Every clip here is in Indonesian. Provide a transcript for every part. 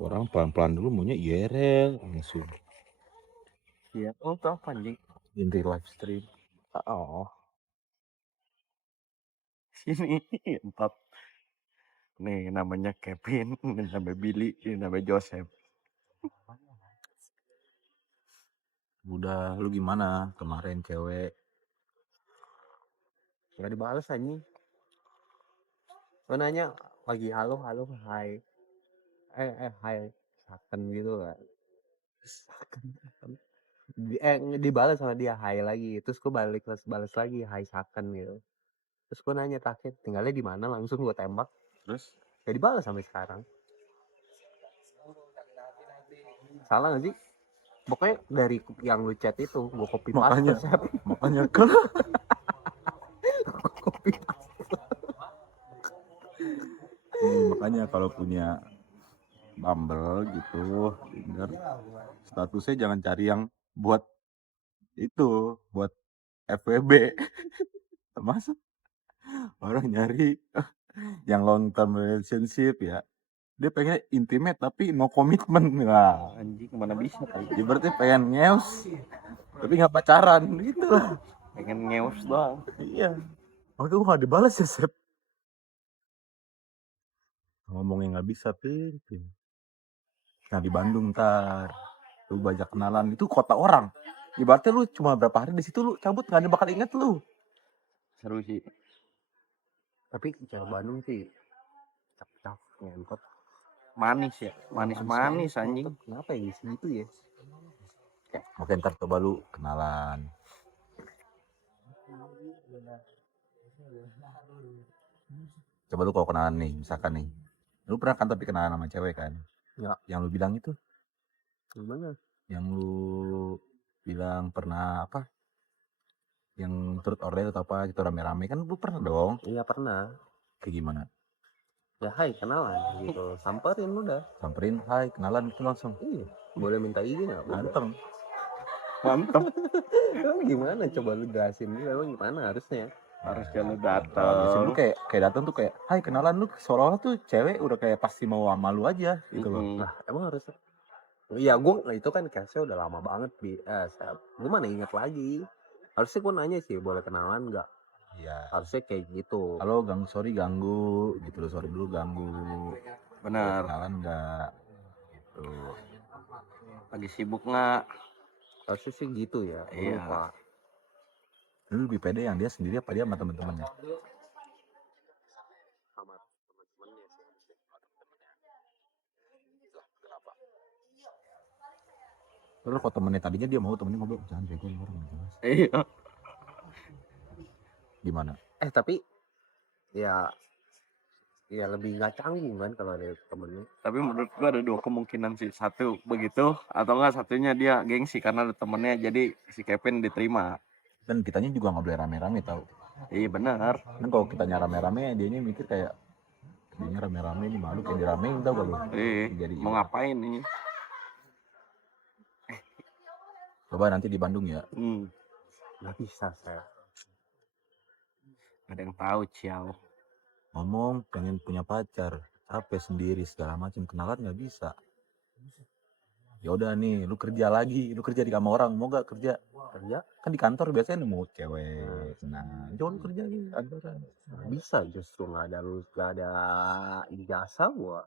Orang pelan-pelan dulu maunya IRL langsung. Iya, oh tuh apa anjing? In real live stream. Oh, sini 4. Nih namanya Kevin, ini namanya Billy, ini namanya Joseph. Udah, lu gimana kemarin cewek? Gak dibales anjing. Gue nanya lagi halo halo hai. Hai Saken gitu kan. Saken. Dibalas sama dia hai lagi. Terus gue balas lagi hai Saken gitu. Terus gue nanya terakhir tinggalnya di mana, langsung gue tembak. Terus gak dibalas sampai sekarang. Salah gak sih? Pokoknya dari yang lu chat itu gue copy paste. Makanya kan Copy paste. makanya kalau punya Bumble gitu, Tinder, statusnya jangan cari yang buat itu, buat FWB. Termasuk orang nyari yang long term relationship ya. Dia pengen intimate tapi no commitment lah. Anjing mana bisa tadi. Dia berarti pengen ngeus tapi nggak pacaran gitu lah. Pengen ngeus doang. Iya. Waktu gua nggak dibalas ya Sep. Ngomongnya nggak bisa Pin. Nah di Bandung ntar lu banyak kenalan, itu kota orang. Ibaratnya lu cuma berapa hari di situ lu cabut nggak ada bakal inget lu. Seru sih. Tapi cewek Bandung sih cakep ngentot. Manis ya, manis anjing. Kenapa ya segitu ya? Oke ntar coba lu kenalan. Coba lu kalau kenalan nih, misalkan nih. Lu pernah kan tapi kenalan sama cewek kan? Ya. Yang lu bilang itu? Gimana? Yang lu bilang pernah apa? Yang turut order atau apa gitu rame-rame kan lu pernah dong? Iya pernah. Kayak gimana? Ya hai kenalan gitu. Samperin udah. Samperin, hai kenalan gitu langsung. Iya. Boleh minta izin nggak? Ganteng. Mantap. Emang gimana? Coba lu jelasin dulu emang gimana harusnya? Harusnya lu Biasanya lu datang. kayak datang tuh kayak, hai kenalan, lu seolah-olah tuh cewek udah kayak pasti mau sama lu aja gitu loh. Nah emang harusnya. Iya gue itu kan case-nya udah lama banget gue mana inget lagi. Harusnya gue nanya sih boleh kenalan nggak? Iya. Harusnya kayak gitu. Halo sorry ganggu gitu loh, sorry dulu ganggu. Benar. Kenalan nggak? Gitu. Lagi sibuk nggak? Harusnya sih gitu ya. Iya. Lupa. Lu lebih pede yang dia sendiri apa dia sama temen-temennya? Sama temen-temennya sih harusnya. Kenapa? Terus kalau temennya tadinya dia mau temennya ngobrol, jangan bego lu orang nggak jelas. Iya. Gimana? Tapi ya lebih nggak canggung kan kalau ada temennya. Tapi menurut gua ada 2 kemungkinan sih. Satu begitu atau enggak satunya dia gengsi karena ada temennya jadi si Kevin diterima. Dan kitanya juga nggak boleh rame-rame tau. Iya benar. Kan kalau kitanya rame-rame dianya mikir kayak dianya rame-rame nih malu kayak diramein tau gak lu? Jadi mau ngapain nih? Coba nanti di Bandung ya. Nggak bisa saya. Ada yang tahu ciao. Ngomong pengen punya pacar, capek sendiri segala macam, kenalan nggak bisa. Ya udah nih, lu kerja lagi, lu kerja di kamar orang, mau gak kerja? Kerja Kan di kantor biasanya nemu cewek, nah, jangan kerja di kantoran. bisa justru nggak ada ijazah gua.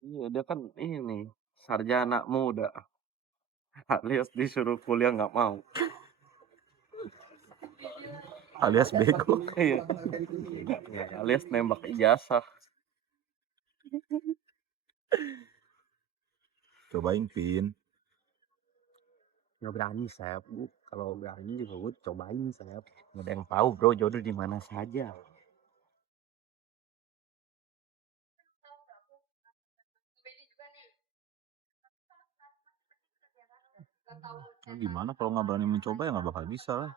Iya dia kan ini sarjana muda alias disuruh kuliah nggak mau. Alias bego. Iya. Alias nembak ijazah. Cobain Pin. Nggak berani saya bu, kalau berani juga gue cobain saya. Nggak ada yang tahu bro jodoh di mana saja. Nah, gimana kalau nggak berani mencoba ya nggak bakal bisa lah.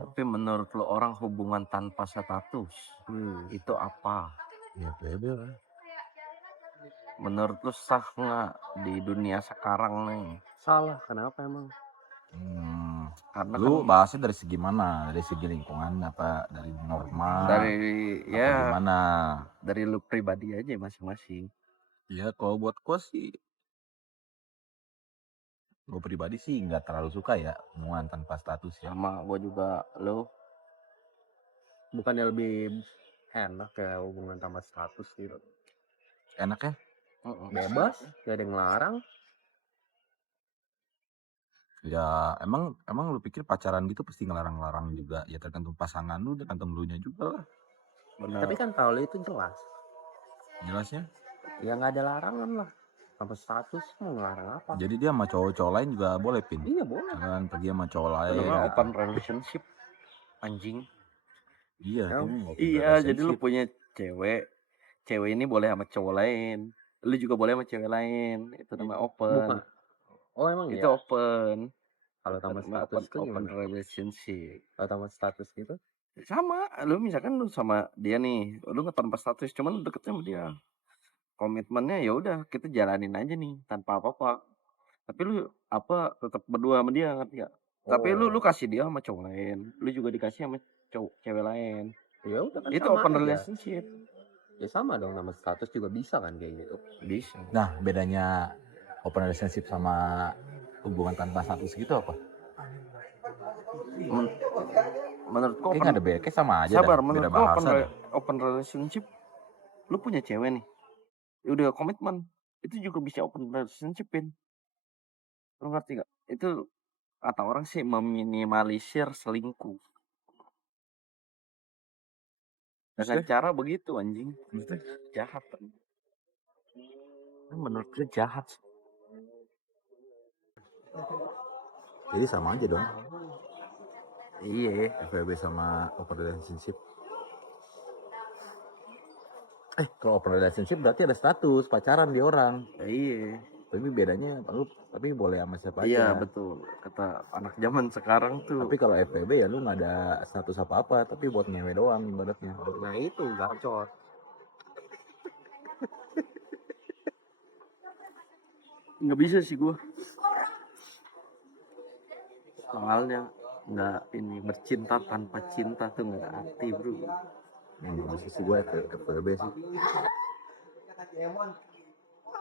Tapi menurut lo orang hubungan tanpa status itu apa? Ya bebe lah. Menurut lo sah nggak di dunia sekarang nih? Salah, kenapa emang? karena kan Lu bahasnya dari segi mana? Dari segi lingkungan apa dari norma dari apa ya gimana? dari lu pribadi aja masing-masing. Ya kalau buat gua sih, gua pribadi sih nggak terlalu suka ya hubungan tanpa status ya. Sama gua juga. Lu bukannya lebih enak ya hubungan tanpa status gitu, Enak ya? bebas, gak ada yang ngelarang. Ya emang lu pikir pacaran gitu pasti ngelarang-larang juga? Ya tergantung pasangan lu, tergantung lu nya juga lah. Benar. Tapi kan kalau itu jelas Jelasnya. ya nggak ada larangan lah, tanpa status mau ngelarang apa. Jadi dia sama cowok-cowok lain juga boleh, Pin? Iya boleh, Jangan pergi sama cowok itu lain namanya gitu. open relationship, anjing. Iya, Ya, itu open iya, jadi lu relationship. punya cewek ini boleh sama cowok lain, lu juga boleh sama cewek lain, itu namanya open. Bukan. Oh emang Itu ya? open. Kalau Itu tambah namanya status tuh open gimana? relationship. Kalau tambah status gitu? Sama, lu misalkan lu sama dia nih, lu nggak tanpa status, cuman lu deketnya sama dia. Komitmennya ya udah kita jalanin aja nih tanpa apa-apa. Tapi lu apa tetap berdua sama dia, ngerti gak? Tapi lu Oh. kasih dia sama cowok lain, lu juga dikasih sama cewek lain. Ya udah kan Itu sama open aja. relationship. Ya sama dong, nama status juga bisa kan kayak gitu. Bisa. Nah, bedanya open relationship sama hubungan tanpa status gitu apa? Menurutku Kayaknya nggak ada beda, kayak sama aja sabar, dah, beda menurutku bahasa. open relationship, lu punya cewek nih, ya udah komitmen, itu juga bisa open relationshipin. Lu ngerti gak? Itu kata orang sih meminimalisir selingkuh. Dengan cara begitu anjing. Jahat kan. Menurut gue jahat. Jadi sama aja dong. Iya. FWB sama open relationship. Kalau open relationship berarti ada status pacaran di orang. Iya. Tapi bedanya lu tapi boleh sama siapa Iya aja. betul. Kata anak zaman sekarang tuh. Tapi kalau FWB ya lu nggak ada status apa-apa, tapi buat ngewe doang ibaratnya. Nah itu gacor. Nggak bisa sih gue. Soalnya nggak ini bercinta tanpa cinta tuh nggak ada arti bro. Nggak bisa sih gue FWB sih.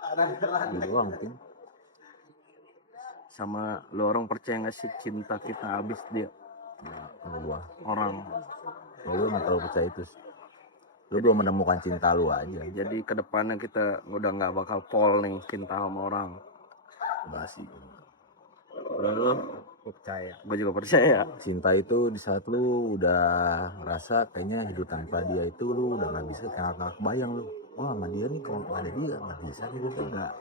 Gitu doang mungkin. Sama lu orang percaya nggak sih cinta kita habis dia Nah, kalau gua orang. kalau gue nggak terlalu percaya itu sih. Lu belum menemukan cinta lu aja. Jadi kedepannya kita udah nggak bakal falling cinta sama orang. Enggak sih. Lu Percaya. gue juga percaya. Cinta itu di saat lu udah ngerasa kayaknya hidup tanpa dia itu lu udah nggak bisa, kayak kebayang lu. Wah sama dia nih kalau nggak ada dia nggak bisa nih gue nggak.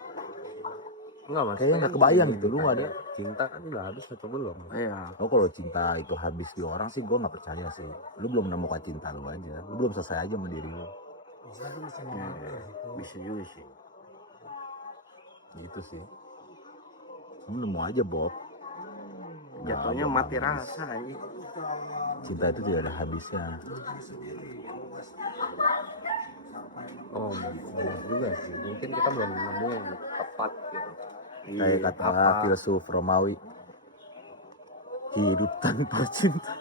Enggak mas. Kayaknya nggak kebayang gitu, lu nggak ada. Cinta kan udah habis atau belum? Iya. Oh kalau cinta itu habis di orang sih gue nggak percaya sih. Lu belum menemukan cinta lu aja. Lu belum selesai aja sama diri lu. Bisa juga sih. Gitu sih. Lu nemu aja Bob. Jatuhnya Nah, mati habis. rasa aja. Cinta itu tidak ada habisnya. Oh benar juga sih. Mungkin kita belum nemu yang tepat gitu. Kayak kata filsuf Romawi, hidup tanpa cinta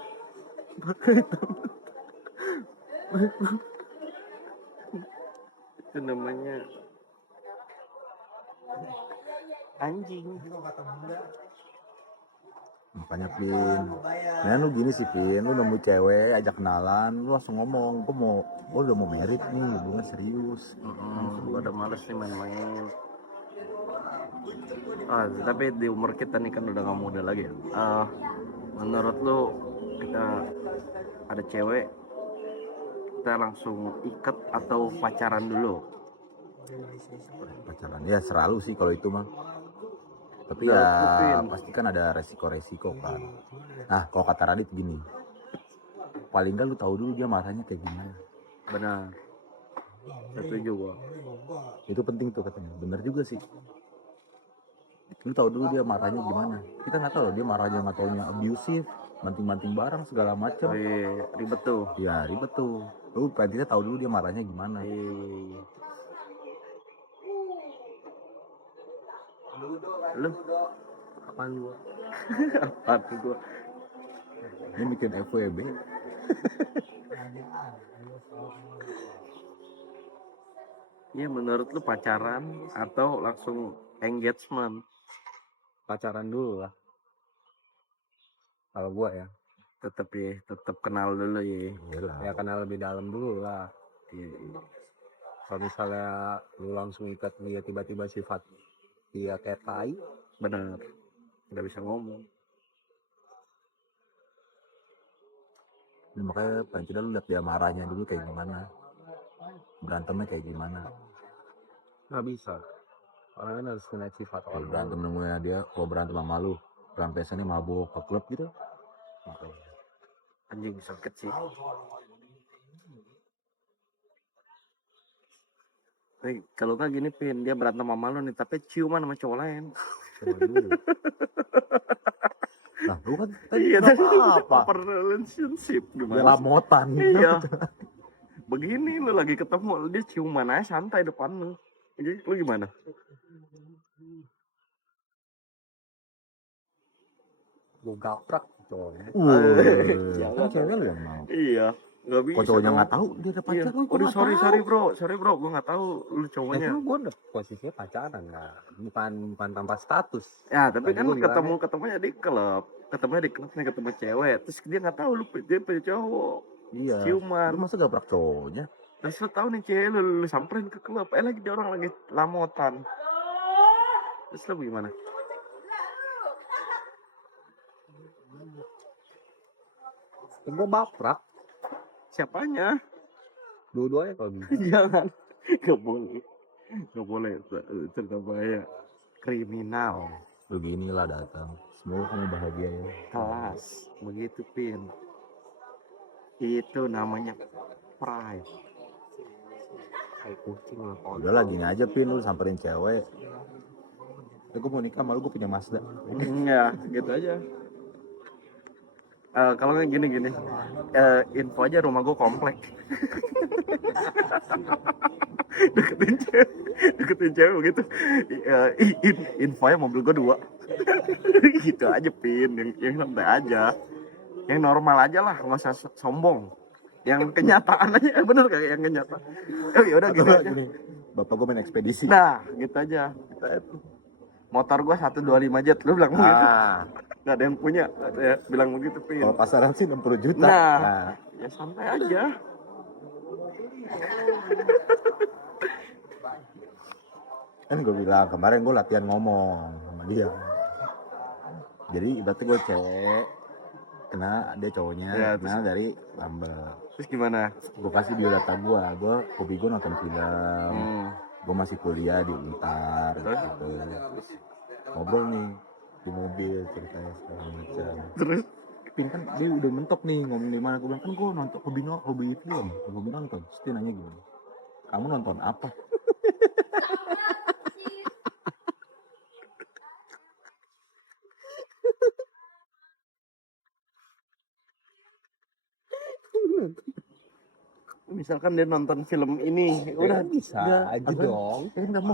Itu namanya anjing. makanya Pin, nah lu gini sih Pin, lu nemu cewek ajak kenalan, lu langsung ngomong, gua udah mau merit nih, hubungan serius. Gue udah males nih main-main. Tapi di umur kita nih kan udah gak muda lagi ya. Menurut lu kita ada cewek, kita langsung ikat atau pacaran dulu? Pacaran ya selalu sih kalau itu mah, tapi Menurut ya lu, Pin? pasti kan ada resiko-resiko kan. Nah kalau kata Radit gini, paling nggak lu tahu dulu dia marahnya kayak gimana. Benar. Setuju gua. Itu penting tuh katanya, bener juga sih. Lu tahu dulu dia marahnya gimana. Kita nggak tahu loh dia marahnya, nggak taunya abusive, banting-banting barang segala macam. Ribet tuh. Ya ribet tuh. Lu kita tahu dulu dia marahnya gimana. Lu Apaan gua? apaan tuh gua? Ini bikin FWB. Iya, menurut lu pacaran atau langsung engagement? Pacaran dulu lah kalau gua ya. Tetep kenal dulu ya. Iyalah. Ya kenal lebih dalam dulu lah. Iya. Kalau misalnya lu langsung ikat dia tiba-tiba sifat dia kayak tai, Benar. Nggak bisa ngomong. Ini makanya paling tidak lu lihat dia marahnya dulu kayak gimana, berantemnya kayak gimana. nggak bisa. Orang kan harus ngeliat sifat Kalau orang. berantem nemunya dia, kalau berantem sama lu, pelampiasannya mabuk ke klub gitu. Anjing sakit sih. Kalau nggak gini Pin, dia berantem sama lu nih, tapi ciuman sama cowok lain. Cuma dulu. Nah, lu kan tadi Iya, nggak tadi apa-apa. open relationship Dia gimana? lamotan. Iya. Begini lu lagi ketemu, dia ciuman aja santai depan lu. Jadi lu gimana? Gue gaprak cowoknya. Jangan. Kan cewek lu yang mau. Iya, nggak bisa. Kok cowoknya dong. nggak tahu dia ada Iya. pacar lu? Waduh, sorry bro, gue nggak tahu lu Ya cowoknya. kan gue udah posisinya pacaran nggak, bukan tanpa status. Ya, tapi Tadi kan gua bilangnya- ketemunya di klub, nih ketemu cewek, terus dia nggak tahu lu dia punya cowok, Iya. ciuman. Lu masa gaprak cowoknya? Terus lu tahu nih cewek lu samperin ke klub, lagi dia orang lagi lamotan. Terus lu gimana? Ya gue baprak Siapanya? dua-duanya kalau bisa. Jangan, nggak boleh, cerita bahaya, kriminal, Beginilah datang. Semoga kamu bahagia ya. kelas, begitu Pin. Itu namanya pride. Kayak kucing lah. Udah lah gini aja Pin, lu samperin cewek. Ya, gue mau nikah malu gue punya Mazda. Ya, gitu aja. Kalau nggak gini, info aja rumah gue komplek. deketin cewek begitu. Infonya mobil gue 2. Gitu aja Pin, yang santai aja, yang normal aja lah, nggak usah sombong. Yang kenyataan aja, bener kayak yang kenyataan. Yaudah Atau gitu nggak aja. gini, bapak gue main ekspedisi. Nah, gitu aja. Motor gue 125 jet, lu bilang begitu. Nggak ada yang punya, ya, bilang begitu Pin. Kalau pasaran sih 60 juta. Nah. Ya santai aja. Kan gue bilang kemarin gue latihan ngomong sama dia. Jadi ibaratnya gue cewek, kenal dia cowoknya, Ya, kenal dari Bumble. Terus gimana? Gue kasih biodata gue hobi gue nonton film. Gue masih kuliah di Untar gitu. Terus ngobrol nih di mobil ceritanya segala macam. Terus Pin kan dia udah mentok nih ngomong di mana. Gue bilang kan gue nonton hobi film, hobi nonton. Terus dia nanya gini, kamu nonton apa? misalkan dia nonton film ini, udah bisa Ya, aja apa? dong. Kan kamu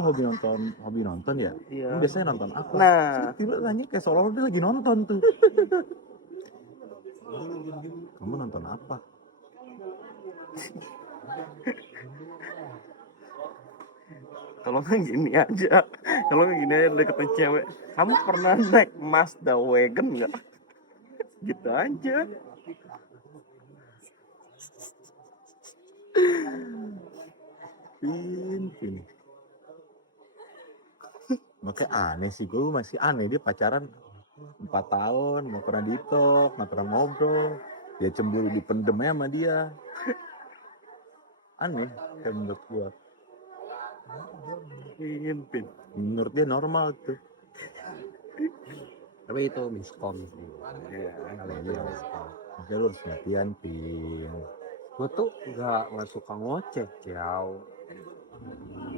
hobi nonton ya? Iya. Kamu biasanya nonton apa? Nah, Tiba nanya kayak seolah-olah dia lagi nonton tuh. Kamu nonton apa? kalau nggak gini aja, deketin cewek, kamu pernah naik Mazda Wagon nggak? Gitu aja. Pin. Makanya aneh sih, gue masih aneh dia pacaran 4 tahun, nggak pernah ditok, nggak pernah ngobrol, dia cemburu dipendem aja sama dia. Aneh, kayak menurut gue. Pin. Menurut dia normal tuh. Tapi itu miskom sih. Iya. Kalau itu miskom. Makanya lu harus latihan, Pin. Gue tuh nggak suka ngoceh, jauh.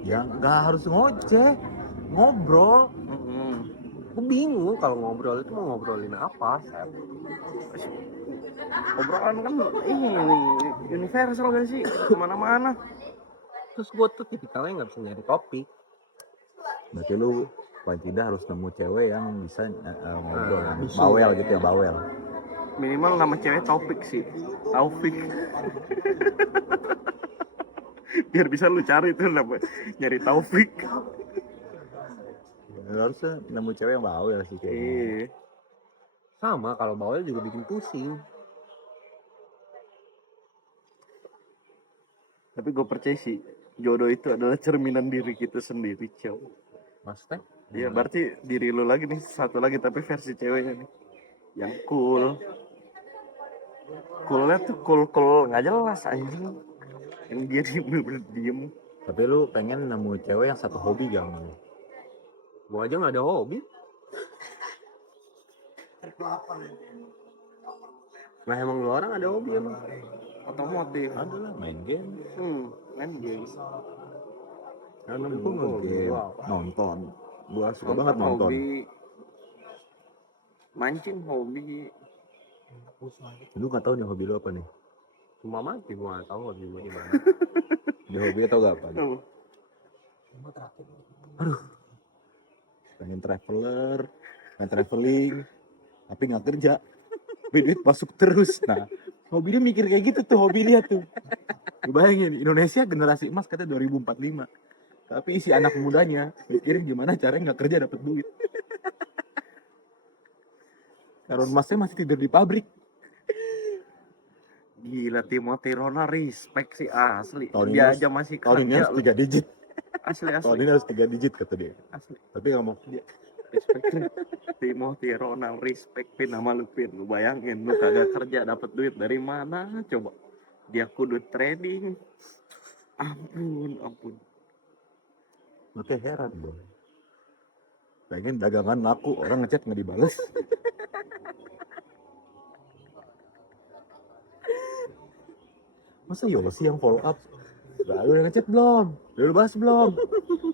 Ya nggak harus ngoceh, ngobrol. Gue bingung kalau ngobrol itu mau ngobrolin apa, Sep. Obrolan kan ini universal gak sih, kemana-mana. Terus gue tuh tipikalnya nggak bisa nyari topik. Berarti lu paling tidak harus nemu cewek yang bisa ngobrol, yang bisu. bawel gitu ya, bawel. minimal nama cewek Taufik sih, Taufik. Biar bisa lu cari tuh nama, nyari Taufik. Harusnya nemu cewek yang bawel sih kayaknya. Iya. Sama, kalau bawel juga bikin pusing. Tapi gue percaya sih jodoh itu adalah cerminan diri kita sendiri, cowok. Maksudnya? Iya, berarti diri lu lagi nih, satu lagi tapi versi ceweknya nih. Yang cool. Coolnya tuh cool nggak jelas anjing. Yang dia diem. Tapi lu pengen nemu cewek yang satu hobi gak? Gua aja nggak ada hobi. Nah emang lu orang ada hobi emang? Otomotif. Ada lah, main game. Main game. Kan gue nge-game, Wow. nonton. Gua suka banget nonton. Hobi. Mancing hobi. Lu gak tahu nih hobi lu apa nih? Cuma mati gua nggak tahu hobi gua gimana. Di hobi tau gak apa? Oh. Pengen traveling, tapi nggak kerja. Tapi duit masuk terus. Nah, hobi dia mikir kayak gitu tuh, hobi dia tuh. Lu bayangin, Indonesia generasi emas kata 2045. Tapi isi anak mudanya mikirin gimana caranya nggak kerja dapat duit. Elon Musk masih tidur di pabrik. Gila, Timothy Ronald respect sih asli. Tahun ini Dia harus- aja masih Tahun ini kerja. harus 3 digit. Asli. Tahun ini harus 3 digit kata dia. Asli. Tapi nggak mau kerja. Respect. Timothy Ronald respect pin nama lu pin. Lu bayangin lu kagak kerja dapat duit dari mana coba. Dia kudu trading. Ampun. Oke, heran boy. Pengen dagangan laku, orang ngechat nggak dibales. Masa Yosi yang follow up? Lalu yang ngechat belum? Lalu bahas belum?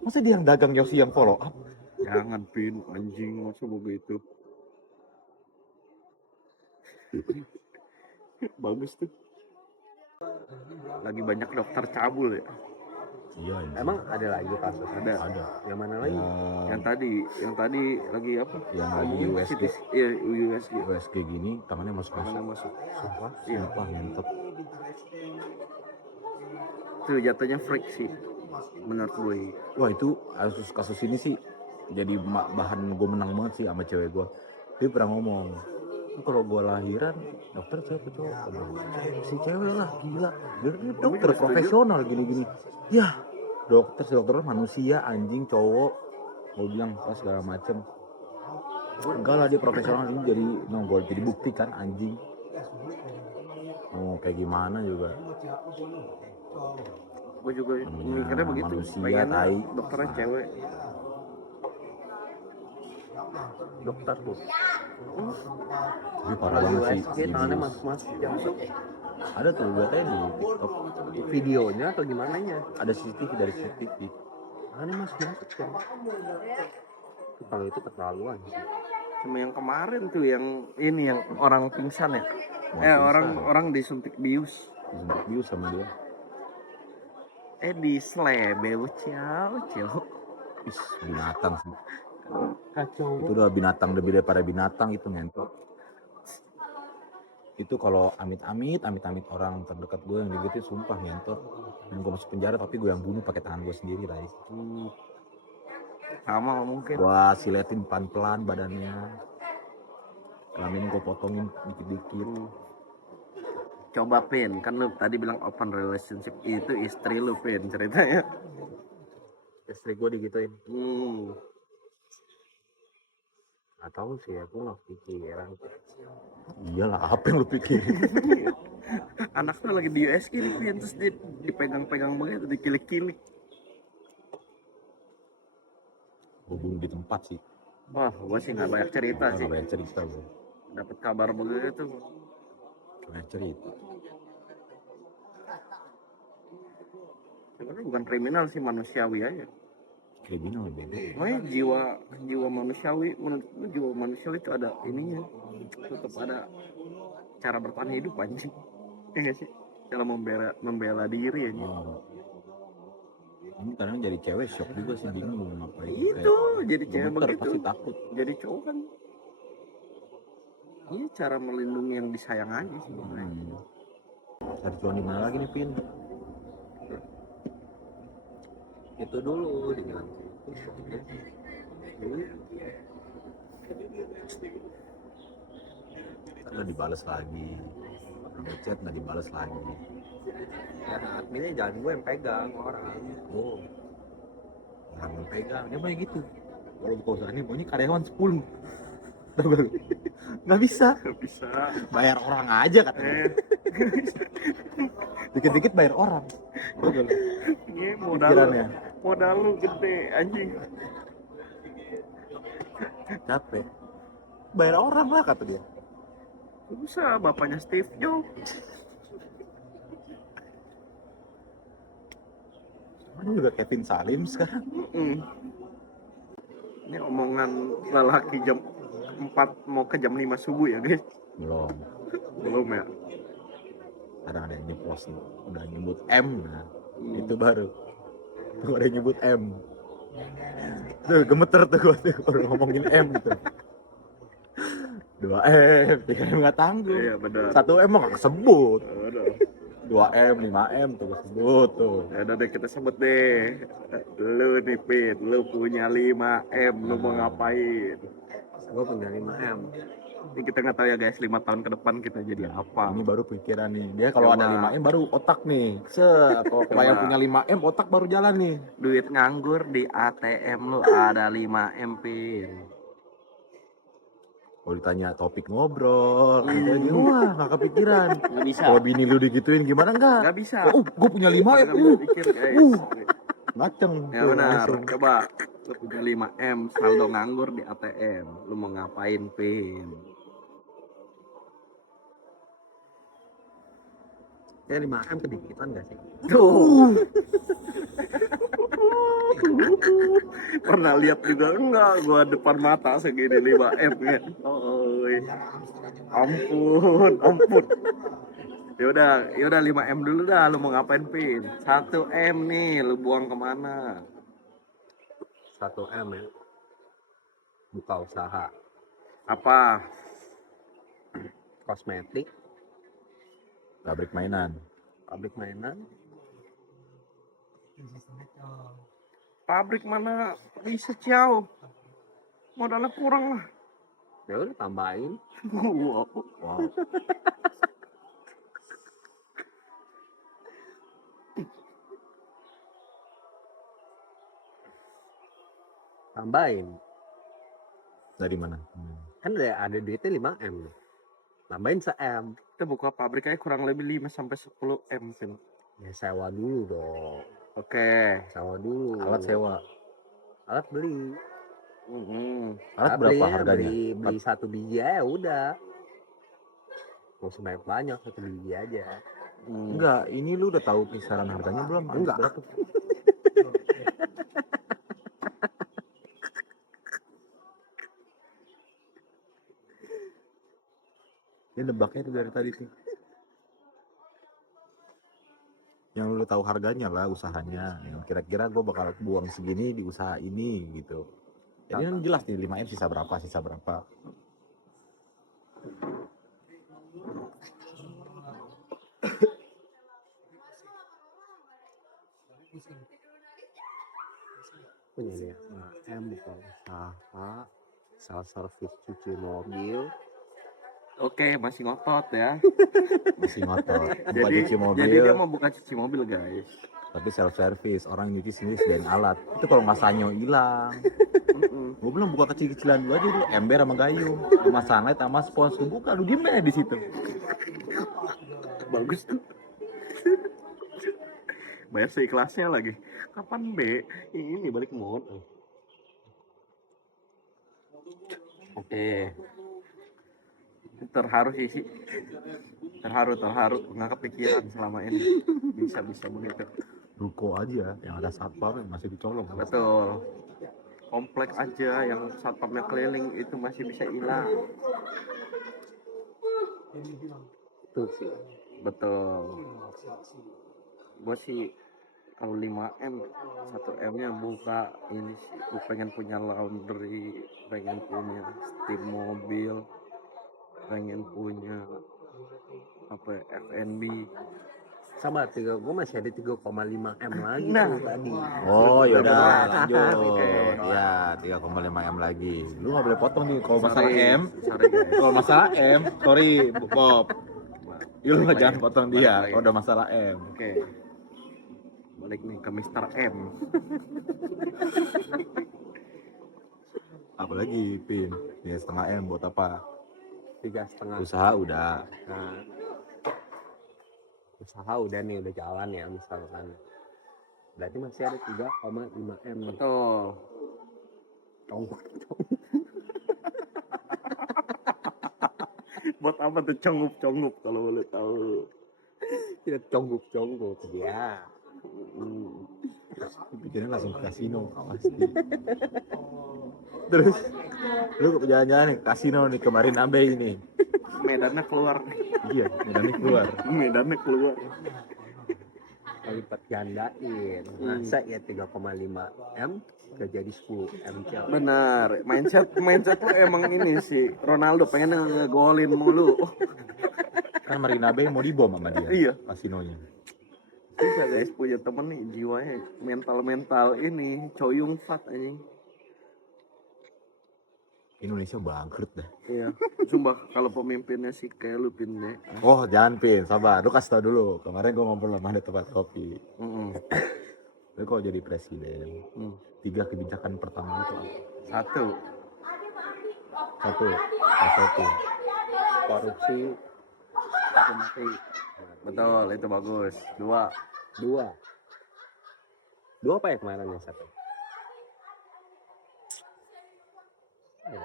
Masa dia yang dagang Yosi yang follow up? Jangan pin anjing masa begitu. Bagus tuh. Lagi banyak dokter cabul ya. Iya. Emang ada lagi kasus? Ada. Yang mana lagi? Yang tadi lagi apa? Yang lagi USG. Iya, USG. USG gini, tangannya masuk. Sumpah. Iya. Sumpah ngentot. Itu jatuhnya freak sih. Menurut gue. Wah itu kasus ini sih jadi bahan gue menang banget sih sama cewek gue. Dia pernah ngomong, kalau gue lahiran dokter siapa cowok? Si cewek lah, gila. Dia dokter profesional gini-gini. Ya dokter manusia, anjing, cowok. Gue bilang pas segala macem. Enggak lah, dia profesional, ini jadi gue jadi bukti kan, anjing. Oh kayak gimana juga. Gue juga mikirnya begitu. Manusia, Pengennya tai. dokternya cewek. Dokter tuh. Ini parah banget sih. USG tangannya mas jatuh. Ada tuh lihatnya di TikTok. Videonya atau gimana nya? Ada CCTV dari CCTV. Tangannya masuk ya. Kalau itu keterlaluan sih. Sama yang kemarin tuh yang ini yang orang pingsan ya. Pingsan. Orang disuntik bius. Disuntik bius sama dia. Di slebe ciao. Ih, binatang sih. Kacau. Itu udah binatang lebih daripada binatang itu ngentot. Itu kalau amit-amit orang terdekat gue yang digituin sumpah ngentot. Dan gue masuk penjara tapi gue yang bunuh pakai tangan gue sendiri lah. Sama mungkin. Gue siletin pelan-pelan badannya. Kelamin gue potongin dikit-dikit. Coba Pin, kan lu tadi bilang open relationship, itu istri lu Pin ceritanya. Istri gue digituin. Gak tahu sih, aku nggak pikiran. Iyalah, apa yang lu pikir? Anaknya lagi di USG nih Pin, terus dia dipegang-pegang begitu, dikilik-kilik. Gue bunuh di tempat sih. Wah, gue sih nggak banyak cerita sih. Gak banyak cerita gue. Dapat kabar begitu. Banyak cerita. Sebenarnya bukan kriminal sih, manusiawi aja. Kriminal beda. Makanya jiwa manusiawi, menurut gue jiwa manusiawi itu ada ininya, tetap ada cara bertahan hidup anjing. Ya nggak sih? Cara membela diri aja. Ini kadang jadi cewek shock juga sih, bingung mau ngapain. Itu jadi cewek gemeter, begitu. pasti takut. Jadi cowok kan Iya, cara melindungi yang disayang aja sih sebenarnya. Cari cuan di mana lagi nih Pin? Itu dulu dengan dulu Nggak dibales lagi, ngechat nggak dibales lagi. ya adminnya jangan gue yang pegang orang. Oh, orang yang pegang dia banyak gitu. Kalau buka usaha ini pokoknya karyawan 10. Tahu gak lu? Nggak bisa, Gak bisa. bayar orang aja katanya. Dikit-dikit bayar orang. Tahu gak lu? Iya, Pikirannya modal lu gede anjing. capek. Bayar orang lah kata dia. Bisa bapaknya Steve Jobs. Ini juga Kevin Salim sekarang. Ini omongan lelaki jam 4 mau ke jam 5 subuh ya guys. Belum ya. Kadang ada yang nyeplos nih, udah nyebut M, nah itu baru. Tuh ada yang nyebut M. Tuh gemeter tuh gua tuh kalau ngomongin M gitu. 2M, 3M nggak tanggung. Iya benar. 1M mah nggak kesebut. Udah. 2M, 5M tuh kesebut tuh. Ya udah deh, kita sebut deh. Lu nih Pit, lu punya 5M, lu mau ngapain? Gue punya 5M. Ini kita nggak tahu ya guys, 5 tahun ke depan kita jadi apa. Ini baru pikiran nih. Dia kalau ada Coba. 5M baru otak nih. Kalau yang punya 5M otak baru jalan nih. Duit nganggur di ATM lu ada 5M Pin. Kalau ditanya topik ngobrol, ada dia wah nggak kepikiran. Nggak bisa. Kalau bini lu digituin gimana enggak? Nggak bisa. Gue punya 5M. Nggak bisa pikir guys. Ngaceng. Ya tuh, benar. langsung. Coba lu punya 5M saldo nganggur di ATM, lu mau ngapain Pin? Ya 5M kedikitan gak sih? Tuh. Pernah lihat juga enggak gua depan mata segini 5M ya. Oi. Ampun. Ya udah 5M dulu dah, lu mau ngapain Pin? 1M nih, lu buang kemana? 1M ya. Buka usaha Apa? kosmetik, Pabrik mainan. pabrik mainan. Pabrik mana bisa ciao? Modalnya kurang lah. Ya udah tambahin. Wow. Tambahin. Dari mana? Kan ada duitnya 5M. Tambahin se-M. Kita buka pabrik aja kurang lebih 5 sampai 10M Pin. Ya sewa dulu dong. Oke. Sewa dulu. Alat sewa. Alat beli. Alat berapa belinya harganya? beli 1 biji aja udah. Mau sebanyak satu biji aja. Enggak, ini lu udah tahu kisaran harganya belum? Enggak. Berapa? Dia nebaknya tuh dari tadi tuh. Yang lu tahu harganya lah usahanya. Yang kira-kira gue bakal buang segini di usaha ini gitu. Jadi kan jelas nih 5M sisa berapa. Punya dia 5M buka usaha, sales service cuci mobil. Oke, masih ngotot ya. Masih ngotot. Buka Jadi cuci mobil. jadi dia mau buka cuci mobil guys. Tapi self service, orang nyuci sendiri sediain alat. Itu kalau nggak sanyo hilang. Gue belum buka kecil-kecilan dulu aja dulu, ember sama gayung, sama sunlight sama spons. Lu buka, lu diem aja di situ. Bagus tuh. Bayar seikhlasnya lagi. Kapan B? Ini balik modal. Oke. Terharu sih. Terharu nggak kepikiran selama ini bisa begitu. Ruko aja yang ada satpam yang masih dicolong. Betul. Komplek aja yang satpamnya keliling itu masih bisa hilang. Itu sih. Betul. Gue sih kalau 5M 1M nya buka ini sih, gue pengen punya laundry, pengen punya steam mobil, pengen punya apa ya, F&B. Sama gue masih ada 3,5 M lagi Nah. tuh tadi. Oh yaudah Berapa? lanjut. Oke. Ya 3,5 M lagi. Lu nggak boleh potong nih kalau masalah M. Sorry guys. Kalau masalah M, sorry Bob. Ya lu Balik jangan lagi. potong Balik dia. lagi. Kalau udah masalah M. Oke. Balik nih ke Mr. M. Apalagi Pin. Ya setengah M buat apa? 3,5. Usaha udah. Nah, usaha udah nih, udah jalan ya misalkan. Berarti masih ada 3,5 M. Betul. Congkok. Buat apa tuh conggup kalau boleh tahu? Ya congkok ya. Pikirnya langsung ke kasino pasti. Terus lu jalan-jalan nih ke kasino nih kemarin Abe ini. Medannya keluar. Iya, Medannya keluar. Medannya keluar. Lipat gandain. Masa ya 3,5 M udah jadi 10 M. Benar. Mindset lu emang ini sih. Ronaldo pengen ngegolin mulu. Kan Marina Bay mau dibom sama dia. Iya. Kasinonya. Bisa guys punya temen nih jiwanya mental ini coyung fat anjing. Indonesia bangkrut dah. Iya. Sumpah kalau pemimpinnya sih kayak lu Pin deh. Oh jangan Pin, sabar. Lu kasih tau dulu. Kemarin gua ngobrol sama ada tempat kopi. Lu kalau jadi presiden, 3 kebijakan pertama itu apa? 1. Satu, satu. Korupsi aku mati. Betul, itu bagus. 2. Dua apa ya kemarin ya satu? Ya.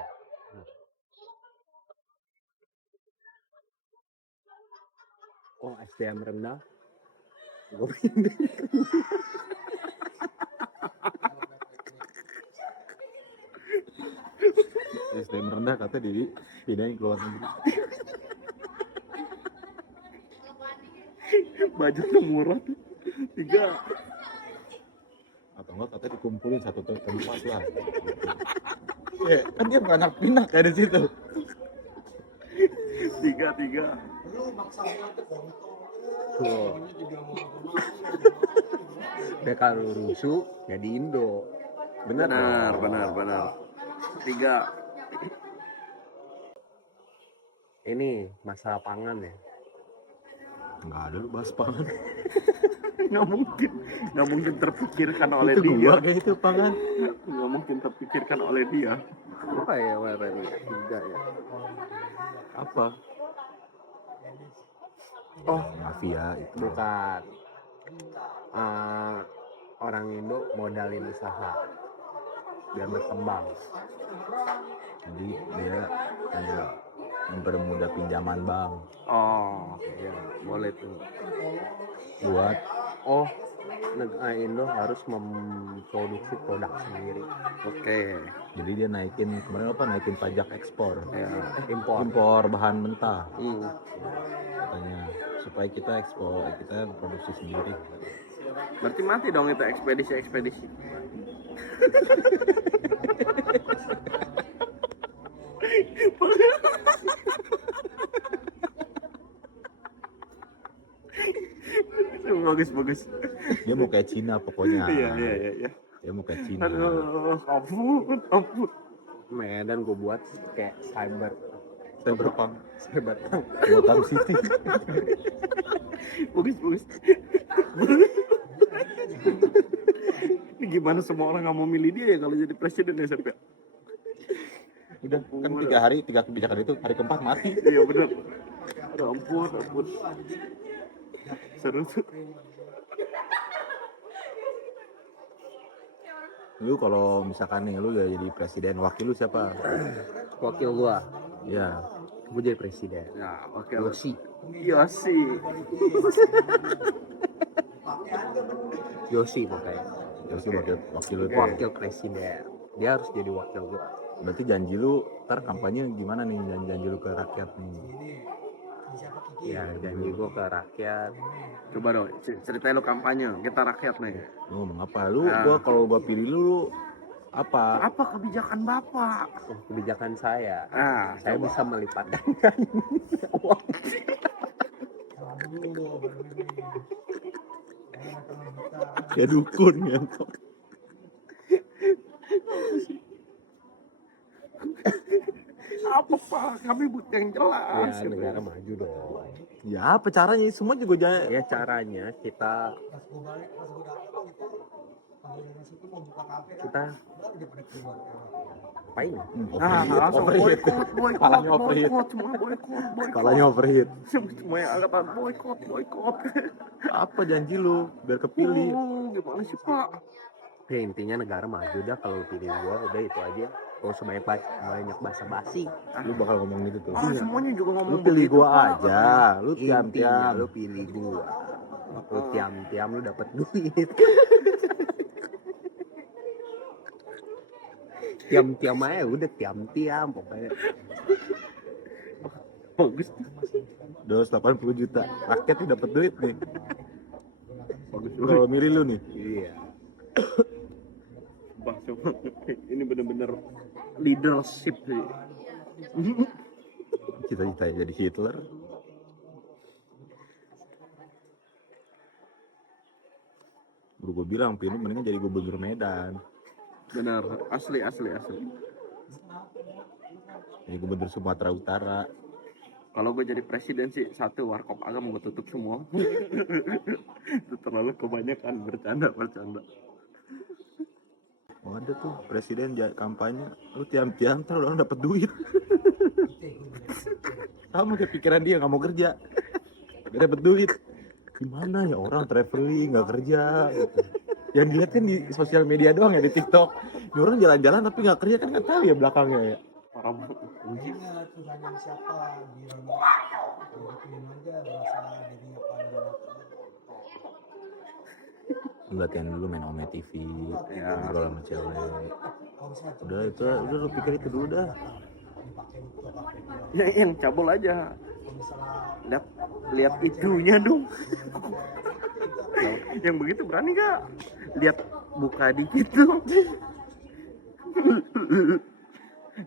Oh SDM rendah. Gue pindah. SDM rendah kata dipindahin ke luar negeri. Budgetnya murah. 3. Atau enggak kata dikumpulin satu tempat lah. Ya, kan dia beranak pinak kayak di situ. 3. Tuh. Udah kalau rusuh jadi Indo. Benar. 3. Ini masalah pangan ya. Enggak ada lu bahas pangan. Nggak mungkin terpikirkan oleh Itu dia. gua kayak itu pangan. Nggak mungkin terpikirkan oleh dia. Apa ya kemarin? 3 ya. Apa? Oh Mafia itu. bukan. Orang Indo modalin usaha biar berkembang. Jadi dia kayak mempermudah pinjaman bank Oh, ya boleh tuh. buat Indo harus memproduksi produk sendiri. Oke. jadi dia naikin pajak ekspor Ya. impor bahan mentah Hmm. katanya supaya kita produksi sendiri. Berarti mati dong itu ekspedisi. Bagus. Dia mau kayak Cina pokoknya. Iya. Dia mau kayak Cina. Aduh, ampun. Medan gue buat kayak Cyberpunk cyberpunk. Gotham City. Bagus. Ini gimana semua orang nggak mau milih dia ya kalau jadi presiden ya Serpia? Udah kan 3 kebijakan itu hari keempat mati. Iya benar. Aduh, ampun. Seru tuh. Lu kalau misalkan nih lu ya jadi presiden, wakil lu siapa? Wakil gua, Ya gue jadi presiden. Ya, oke. Yosi pokoknya. ya sih wakil lu tuh. Wakil presiden. Dia harus jadi wakil gua. Berarti janji lu ntar kampanye gimana nih, janji lu ke rakyat nih? Ya janji gua ke rakyat. Coba dong, ceritain lu kampanye, kita rakyat nih. Lu ngomong apa? Kalau gua pilih lu Apa? Apa kebijakan Bapak? Kebijakan saya. Ah, Saya coba. bisa melipat gandakan uang. Kayak dukun ya. Apa Pak? Kami butuh yang jelas. Ya negara maju dong. Ya apa caranya? Semua juga jangan. Ya caranya kita apain? Langsung Overheat. boykot, Kepalanya overheat. semua boykot. Kepalanya overheat. Semua yang angkatan boykot. Apa janji lu biar kepilih? Gimana sih Pak? Ya, intinya negara maju dah, kalau lu pilih gua udah itu aja. Gak usah banyak basa-basi. Lu bakal ngomong gitu tuh. Semuanya juga Lu ngomong pilih begitu, gua Pak. aja. Lu Intinya tiam-tiam. lu pilih gua. Lu tiam-tiam lu dapat duit. Tiam-tiam aja udah tiam-tiam pokoknya. Bagus. 280 juta. Rakyatnya dapat duit nih. Bagus. Kalau milih lu nih. Iya. Wah, coba. Ini bener-bener leadership sih. Cita-cita jadi Hitler. Baru gue bilang, pilih mendingan jadi gubernur Medan. Benar, asli. Jadi gubernur Sumatera Utara. Kalau gue jadi presiden sih, satu, warkop agama gue tutup semua. Itu terlalu kebanyakan bercanda. Oh, ada tuh presiden kampanye, lu tiam-tiam terus orang dapat duit. Sama kayak pikiran dia nggak mau kerja, tapi dapat duit. Gimana ya orang traveling nggak kerja gitu. Yang dilihat kan di sosial media doang ya, di TikTok. Ini orang jalan-jalan tapi nggak kerja kan, nggak tahu ya belakangnya ya. Orang Ingat Tuhannya siapa dirimu dilakuin aja berasa dirinya paling Lu latihan dulu main Ome TV, Ya. ngobrol sama cewek. kalau misalnya Udah lu pikir itu dulu dah. dipakai untuk apa ya, yang cabul aja. kalau misalnya Lihat itunya dong. Yang begitu berani gak? Lihat buka dikit dong.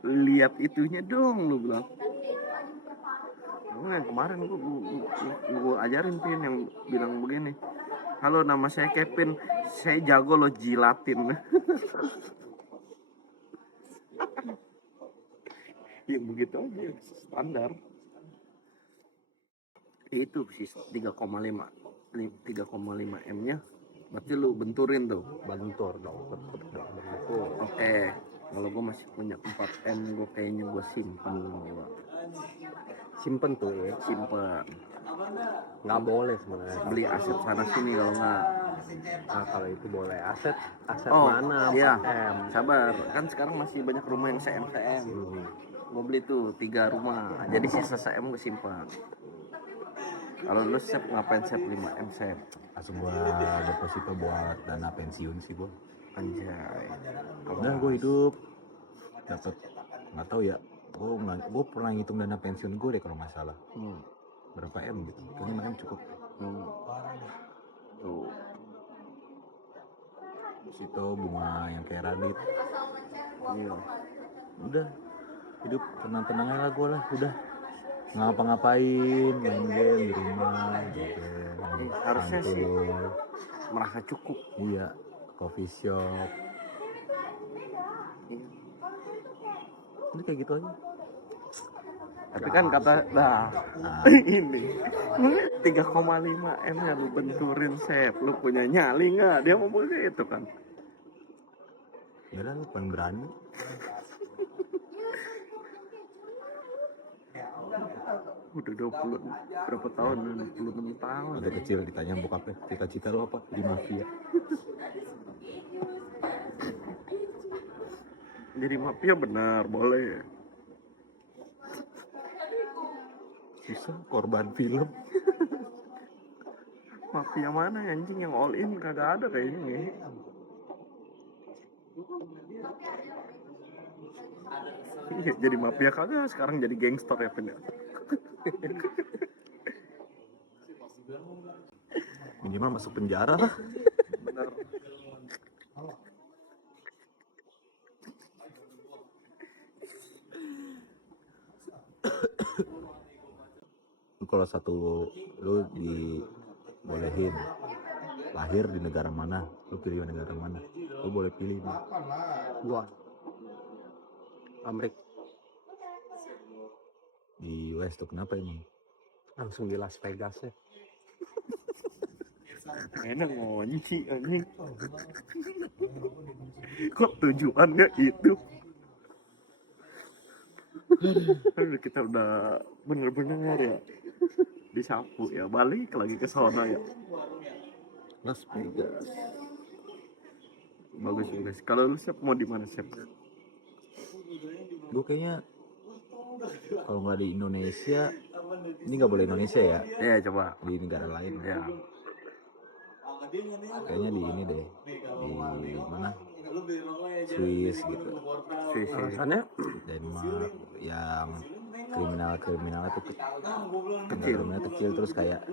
Lihat itunya dong, lu bilang. Yang kemarin gue ajarin Pin yang bilang begini. Halo, nama saya Kevin, saya jago lo jilatin. Yang begitu aja standar. Itu sih 3,5 M nya berarti lu benturin tuh. Bentur dong, tetep dong bentur. Oke, kalau gue masih punya 4 M, gue kayaknya gue simpen gua. Simpen tuh ya. Simpen, Nggak boleh sebenarnya. beli aset sana sini kalau nggak. Nah kalau itu boleh. Aset Oh, mana? iya. 4M. Sabar, kan sekarang masih banyak rumah yang CM. Gue beli tuh 3 rumah, jadi sisa CM gue simpan. Kalau lu save ngapain save 5 M save? Langsung gua deposito buat dana pensiun sih gua. Anjay. Udah gue hidup dapat, nggak tahu ya. Gue pernah ngitung dana pensiun gue deh kalau nggak salah. Berapa M gitu? Kayaknya 5 M cukup. Tuh. Terus itu bunga yang kayak Radit. Iya. Udah hidup tenang-tenang aja lah gue lah. Udah ngapa-ngapain, main game di rumah, jogging, Harusnya sih santuy. merasa cukup. Iya, coffee shop. Udah kayak gitu aja. Tapi kan kata Nah, ini 3,5 M nya lu benturin save, lu punya nyali nggak? Dia mau begitu kan? ya udah lu paling berani. Udah 20 berapa tahun? 26 tahun. Udah kecil ditanya bokapnya, cita-cita lu apa? Di mafia. Jadi mafia benar, boleh. Susah, korban film. Mafia mana anjing yang all in? Kagak ada kayaknya. Iya, jadi mafia kagak, sekarang jadi gangster ya bener. Minimal masuk penjara lah. Bener. kalau satu lu dibolehin lahir di negara mana, lu pilih negara mana, lu boleh pilih nih. Gua Amerika, Di US tuh kenapa emang? langsung di Las Vegas ya. Enak ngunci anjing. Kok tujuannya itu? Aduh, kita udah bener-bener ya disapu ya, balik lagi ke sana ya. Las Vegas. Bagus. Kalau lu siap mau di mana siap? Gue kayaknya kalau nggak di Indonesia, ini nggak boleh Indonesia ya, Ya coba. di negara lain Ya. kayaknya di ini deh, di mana, Swiss gitu, Sih. Alasannya Denmark, yang kriminal itu kriminal kecil, terus kayak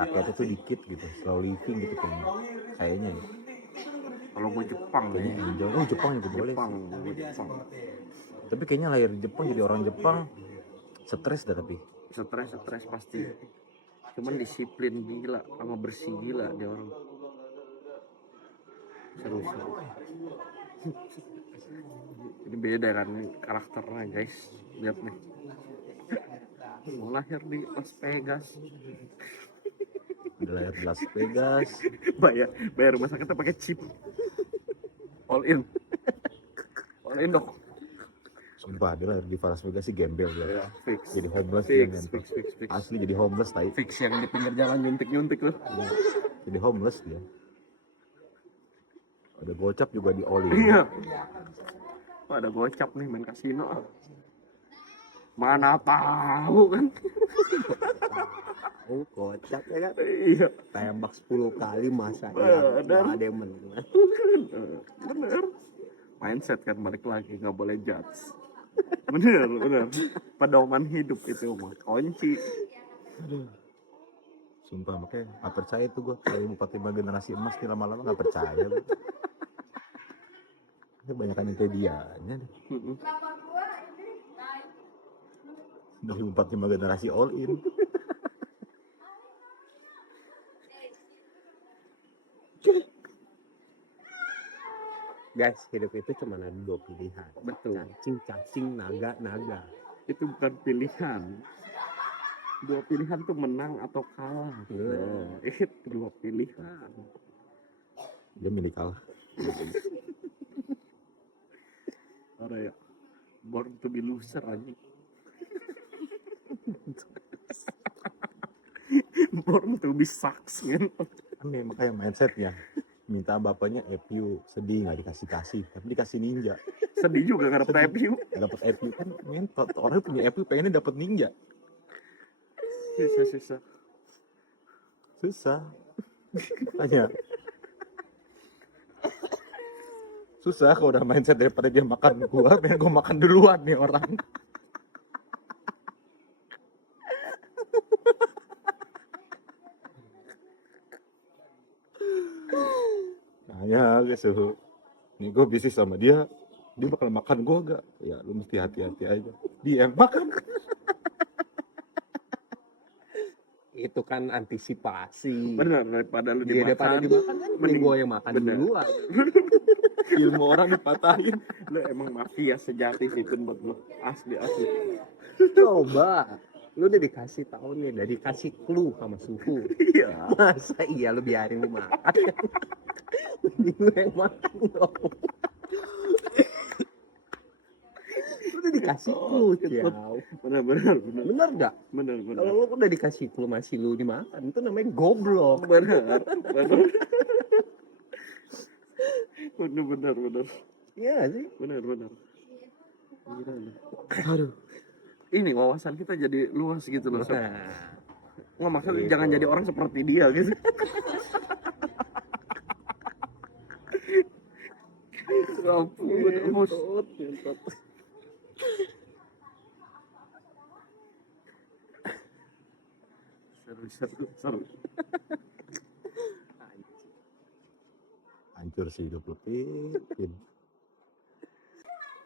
rakyatnya tuh dikit gitu, slow living gitu kayaknya ya. Kalau gue Jepang Kayaknya nih. enjoy. Oh, Jepang juga boleh Jepang, sih. gue Jepang. Tapi kayaknya lahir di Jepang jadi orang Jepang stres dah, tapi Stres pasti. Cuman disiplin gila, sama bersih gila dia orang. Seru. Ini beda kan karakternya guys. Lihat nih. Mau lahir di Las Vegas. udah lahir di Las Vegas. bayar rumah sakitnya pakai chip. All in dok. Sumpah dia lahir di Las Vegas sih gembel dia. Fix. Jadi homeless dia kan. Fix. Asli jadi homeless tai. Fix yang di pinggir jalan nyuntik tuh. Jadi homeless dia. Ada gocap juga di oli. Iya. Wah, ada gocap nih main kasino. Mana tahu kan? oh kocak ya kan. Iya. Tembak 10 kali masa Bener. nggak ada yang menang. Bener. Mindset kan balik lagi, nggak boleh judge. Bener. Pedoman hidup itu mah kunci. Sumpah makanya nggak percaya tuh gue kayak Bupati generasi emas nih, lama-lama nggak percaya gue. Kebanyakan yang kayak dia deh. Dari 45 generasi all in. Guys, hidup itu cuma ada 2 pilihan. Betul. Cacing, naga. Itu bukan pilihan. 2 pilihan tuh menang atau kalah. Nah, itu 2 pilihan. Dia milih kalah. Ada ya. Born to be loser anjing. Born to be sucks kan. Aneh makanya mindsetnya. Minta bapaknya FU, sedih nggak dikasih, tapi dikasih ninja. Sedih juga nggak dapet FU. Dapat FU kan, ngentot. Orang punya FU pengennya dapat ninja. Susah. Makanya susah kalau udah mindset daripada dia makan gua, pengen gua makan duluan nih orang. Nah ya suhu. Nih gua bisnis sama dia bakal makan gua gak? Ya lu mesti hati-hati aja. Dia makan. Itu kan antisipasi. Bener, daripada lu Dia daripada dimakan. dimakan kan mending gue yang makan Bener. duluan. Ilmu orang dipatahin. Lu emang mafia sejati sih Pun buat lu. Asli. Coba lu udah dikasih tahu nih, udah dikasih clue sama suhu. Iya. Masa iya lu biarin lu makan? Lu yang makan dong. Lu udah dikasih clue, Ciao. Bener. Bener gak? Bener. Kalau lu udah dikasih clue masih lu dimakan, itu namanya goblok. Bener. Bener. Iya sih. Bener. Gila. Aduh. Ini wawasan kita jadi luas gitu loh. Sob. Nah, Nggak maksudnya Gitu. jangan jadi orang seperti dia gitu. Ampun, seru. Hancur sih hidup lu, Pin.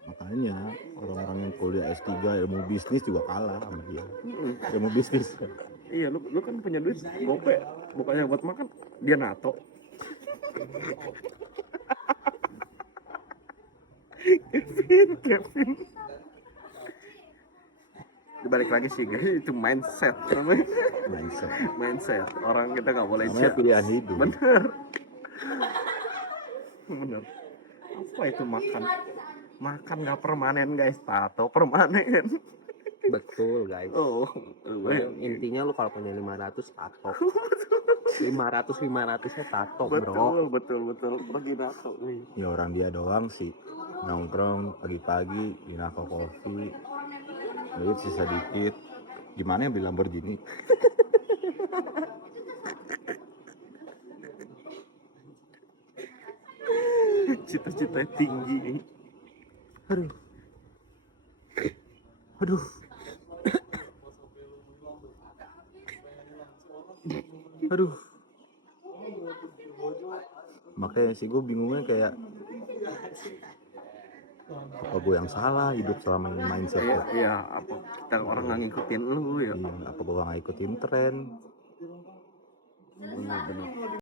Makanya orang-orang yang kuliah S3 ilmu bisnis juga kalah sama dia. Ilmu bisnis. Iya, lu kan punya duit gope, bukannya buat makan, dia nato. Kevin. Dibalik lagi sih guys, itu mindset namanya. Mindset. Orang kita nggak boleh Namanya pilihan hidup. Bener. Apa itu makan? Makan nggak permanen guys, tato permanen. Betul guys. Oh, Intinya lu kalau punya 500 tato. 500-500-nya tato bro. betul pergi nato nih. Ya orang dia doang sih nongkrong pagi-pagi di Nako Coffee, duit sisa dikit, gimana yang beli Lamborghini? Cita-cita tinggi. Aduh. Makanya sih gue bingungnya kayak apa gue yang salah hidup selama ini mindset ya? Iya, apa kita orang nggak ngikutin lu ya? Apa gue gak ngikutin tren? Bener.